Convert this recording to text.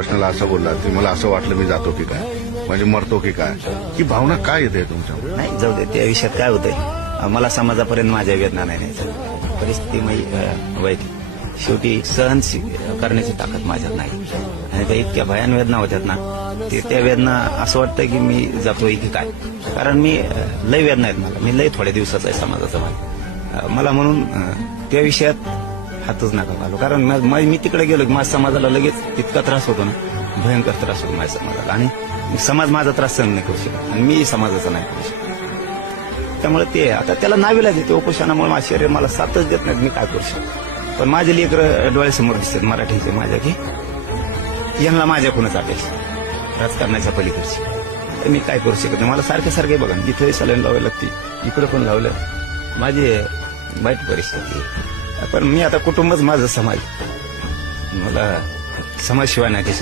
प्रश्नाला असं बोलला की मला असं वाटलं मी जातो की काय, म्हणजे मरतो की काय, ही भावना काय येते तुमच्या? नाही जाऊ दे, त्या विषयात काय होतंय, मला समाजापर्यंत माझ्या वेदना नाही न्यायचं. परिस्थिती वाईट, शेवटी सहन करण्याची ताकद माझ्यात नाही. आणि त्या इतक्या भयान वेदना होत्यात ना, त्या वेदना असं वाटतं की मी जातोय की काय. कारण मी लय वेदना आहेत मला, मी लय थोड्या दिवसाचा आहे समाजाचा मला म्हणून त्या विषयात हातच नका घालू. कारण मी तिकडे गेलो की माझ्या समाजाला लगेच इतका त्रास होतो ना, भयंकर त्रास होतो माझ्या समाजाला. आणि समाज माझा त्रास सहन नाही करू शकत आणि मी समाजाचा नाही करू शकत. त्यामुळे ते आता त्याला नावीलाज येते. उपोषणामुळे माझं शरीर मला साथच देत नाहीत, मी काय करू शकतो. पण माझे लेकरं डोळ्यासमोर दिसतात मराठीचे माझ्या, की यांना माझ्याकडूनच अपेक्षा राजकारणाच्या पलीकडची. तर मी काय करू शकत नाही. मला सारखे सारखे बघा, इथे सलाईन लावायला लागते, इकडे पण लावलं. माझी वाईट परिस्थिती. पण मी आता कुटुंबच माझं समाज, मला समाजशिवाय नाही